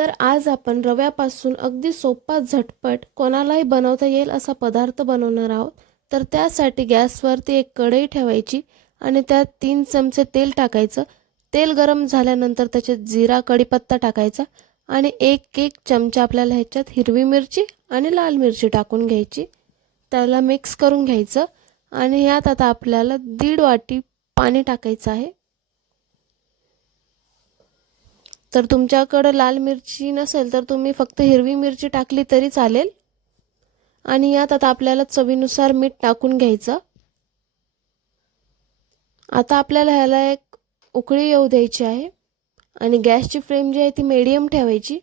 तर आज आपण रव्यापासून अगदी सोपा, झटपट, कोणालाही बनवता येईल असा पदार्थ बनवणार आहोत. तर त्यासाठी गॅसवरती एक कढई ठेवायची आणि त्यात 3 चमचे तेल टाकायचं. तेल गरम झाल्यानंतर त्याच्यात जिरा, कढीपत्ता टाकायचा आणि एक चमचा आपल्याला ह्याच्यात हिरवी मिरची आणि लाल मिरची टाकून घ्यायची. त्याला मिक्स करून घ्यायचं आणि यात आता आपल्याला 1.5 वाटी पाणी टाकायचं आहे. तर तुमच्याकडे लाल मिरची नसेल तर तुम्ही फक्त हिरवी मिरची टाकली तरी चालेल. आणि यात आता आपल्याला चवीनुसार मीठ टाकून घ्यायचं. आता आपल्याला ह्याला एक उकळी येऊ द्यायची आहे आणि गॅसची फ्लेम जी आहे ती मीडियम ठेवायची.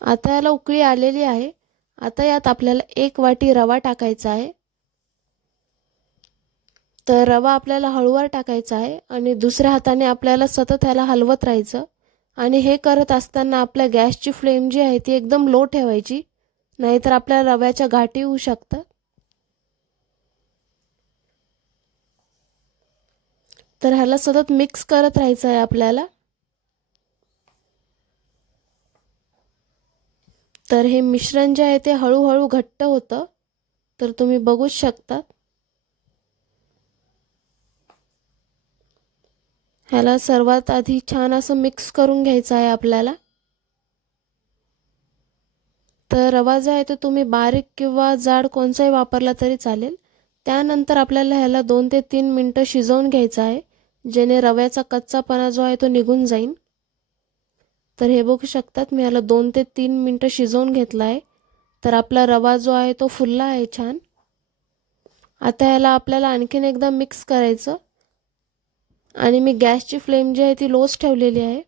आता याला उकळी आलेली आहे. आता यात आपल्याला 1 वाटी रवा टाकायचा आहे. तर रवा आपल्याला हळूवार टाकायचा आहे आणि दुसऱ्या हाताने आपल्याला सतत ह्याला हलवत राहायचं. आणि हे करत असताना आपल्या गॅसची फ्लेम जी आहे ती एकदम लो ठेवायची, नाहीतर आपल्या रव्याच्या गाठी होऊ शकतात. तर ह्याला सतत मिक्स करत राहायचं आहे आपल्याला. तर हे मिश्रण जे आहे ते हळूहळू घट्ट होतं, तर तुम्ही बघूच शकता. ह्याला सर्वात आधी छान असं मिक्स करून घ्यायचं आहे आपल्याला. तर रवा जो आहे तो तुम्ही बारीक किंवा जाड कोणताही वापरला तरी चालेल. त्यानंतर आपल्याला ह्याला 2 ते 3 मिनिटं शिजवून घ्यायचं आहे, जेणे रव्याचा कच्चापणा जो आहे तो निघून जाईल. तर हे बघू शकतात मी ह्याला 2 ते 3 मिनिटं शिजवून घेतला आहे. तर आपला रवा जो आहे तो फुलला आहे छान. आता ह्याला आपल्याला आणखीन एकदा मिक्स करायचं आणि मी गॅसची फ्लेम जी आहे ती लोच ठेवलेली आहे.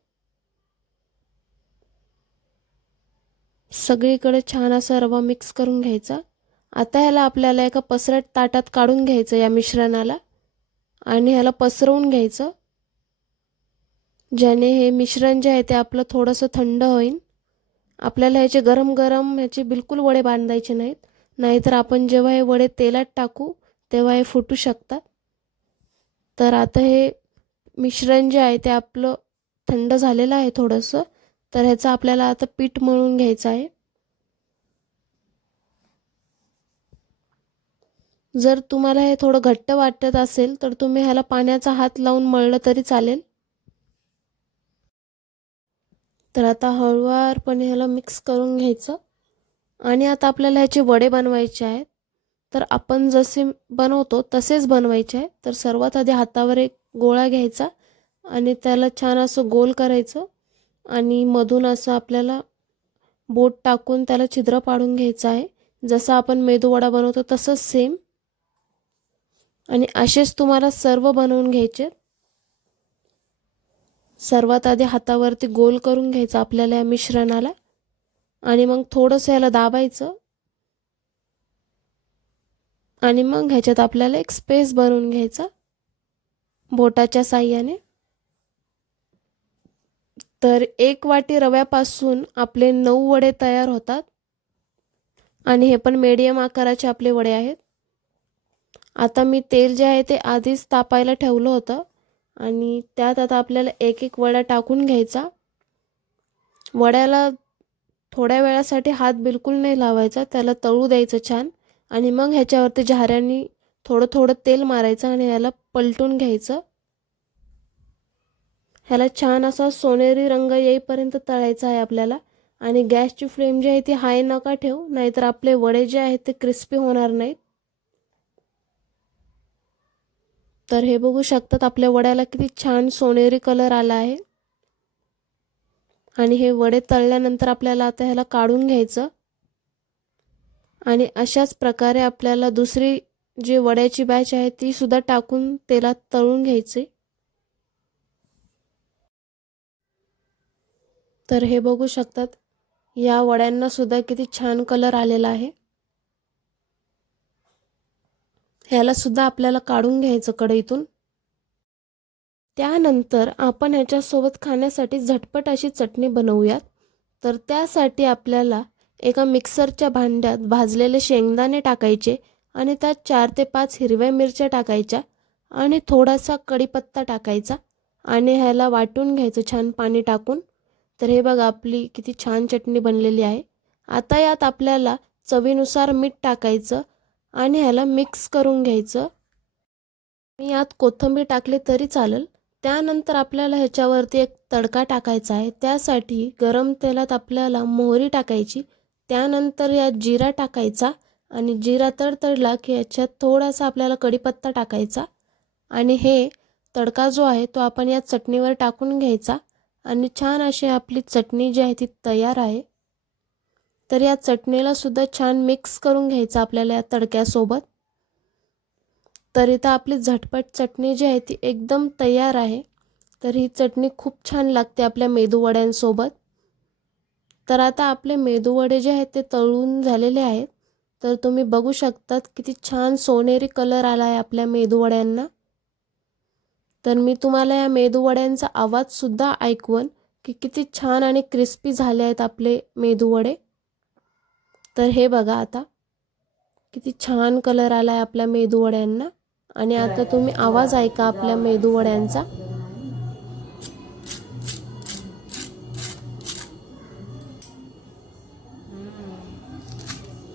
सगळीकडे छान असा रवा मिक्स करून घ्यायचा. आता ह्याला आपल्याला एका पसरट ताटात काढून घ्यायचं या मिश्रणाला आणि ह्याला पसरवून घ्यायचं, ज्याने हे मिश्रण जे आहे ते आपलं थोडंसं थंड होईल. आपल्याला ह्याचे गरम गरम ह्याचे बिलकुल वडे बांधायचे नाहीत, नाहीतर आपण जेव्हा हे वडे तेलात टाकू तेव्हा हे फुटू शकतात. तर आता हे मिश्रण जे आहे ते आपलं थंड झालेलं आहे थोडंसं. तर ह्याचं आपल्याला आता पीठ मळून घ्यायचं आहे. जर तुम्हाला हे थोडं घट्ट वाटत असेल तर तुम्ही ह्याला पाण्याचा हात लावून मळलं तरी चालेल. तर आता हळूवारपणे ह्याला मिक्स करून घ्यायचं आणि आता आपल्याला ह्याचे वडे बनवायचे आहेत. तर आपण जसे बनवतो तसेच बनवायचे आहे. तर सर्वात आधी हातावर एक गोळा घ्यायचा आणि त्याला छान असं गोल करायचं आणि मधून असं आपल्याला बोट टाकून त्याला छिद्र पाडून घ्यायचं आहे, जसं आपण मेदूवडा बनवतो तसंच सेम. आणि असेच तुम्हाला सर्व बनवून घ्यायचे. सर्वात आधी हातावरती गोल करून घ्यायचं आपल्याला या मिश्रणाला आणि मग थोडंसं याला दाबायचं आणि मग ह्याच्यात आपल्याला एक स्पेस बनवून घ्यायचा बोटाच्या साहाय्याने. तर 1 वाटी रव्यापासून आपले 9 वडे तयार होतात आणि हे पण मीडियम आकाराचे आपले वडे आहेत. आता मी तेल जे आहे ते आधीच तापायला ठेवलं होतं आणि त्यात आता आपल्याला एक वडा टाकून घ्यायचा. वड्याला थोड्या वेळासाठी हात बिलकुल नाही लावायचा, त्याला तळू द्यायचं छान आणि मग ह्याच्यावरती झाऱ्यांनी थोडं थोडं तेल मारायचं आणि ह्याला पलटून घ्यायचं. ह्याला छान असा सोनेरी रंग येईपर्यंत तळायचा आहे आपल्याला. आणि गॅसची फ्लेम जी आहे ती हाय नका ठेवू, नाहीतर आपले वडे जे आहेत ते क्रिस्पी होणार नाहीत. तर हे बघू शकतात आपल्या वड्याला किती छान सोनेरी कलर आला आहे. आणि हे वडे तळल्यानंतर आपल्याला आता ह्याला काढून घ्यायचं आणि अशाच प्रकारे आपल्याला दुसरी जी वड्याची बॅच आहे ती सुद्धा टाकून तेलात तळून घ्यायची. तर हे बघू शकतात या वड्यांना सुद्धा किती छान कलर आलेला आहे. ह्याला सुद्धा आपल्याला काढून घ्यायचं कढईतून. त्यानंतर आपण ह्याच्यासोबत खाण्यासाठी झटपट अशी चटणी बनवूयात. तर त्यासाठी आपल्याला एका मिक्सरच्या भांड्यात भाजलेले शेंगदाणे टाकायचे आणि त्यात 4 ते 5 हिरव्या मिरच्या टाकायच्या आणि थोडासा कढीपत्ता टाकायचा आणि ह्याला वाटून घ्यायचं छान पाणी टाकून. तर हे बघा आपली किती छान चटणी बनलेली आहे. आता यात आपल्याला चवीनुसार मीठ टाकायचं आणि ह्याला मिक्स करून घ्यायचं. मी यात कोथिंबीर टाकली तरी चालेल. त्यानंतर आपल्याला ह्याच्यावरती एक तडका टाकायचा आहे. त्यासाठी गरम तेलात आपल्याला मोहरी टाकायची, त्यानंतर यात जिरा टाकायचा आणि जिरा तडतडला की याच्यात थोडासा आपल्याला कढीपत्ता टाकायचा आणि हे तडका जो आहे तो आपण या चटणीवर टाकून घ्यायचा आणि छान अशी आपली चटणी जी आहे ती तयार आहे. तर या चटणीला सुद्धा छान मिक्स करून घ्यायचं आपल्याला या तडक्यासोबत. तर इथं आपली झटपट चटणी जी आहे ती एकदम तयार आहे. तर ही चटणी खूप छान लागते आपल्या मेदूवड्यांसोबत. तर आता आपले मेदूवडे जे आहेत ते तळून झालेले आहेत. तर तुम्ही बघू शकतात किती छान सोनेरी कलर आला आहे आपल्या मेदूवड्यांना. तर मी तुम्हाला या मेदूवड्यांचा आवाजसुद्धा ऐकवण की किती छान आणि क्रिस्पी झाले आहेत आपले मेदूवडे. तर हे बघा आता किती छान कलर आला आहे आपल्या मेदूवड्यांना आणि आता तुम्ही आवाज ऐका आपल्या मेदूवड्यांचा.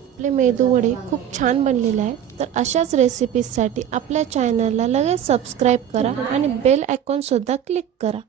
आपले मेदूवडे खूप छान बनलेले आहेत. तर अशाच रेसिपीजसाठी आपल्या चॅनलला लगेच सबस्क्राईब करा आणि बेल आयकॉनसुद्धा क्लिक करा.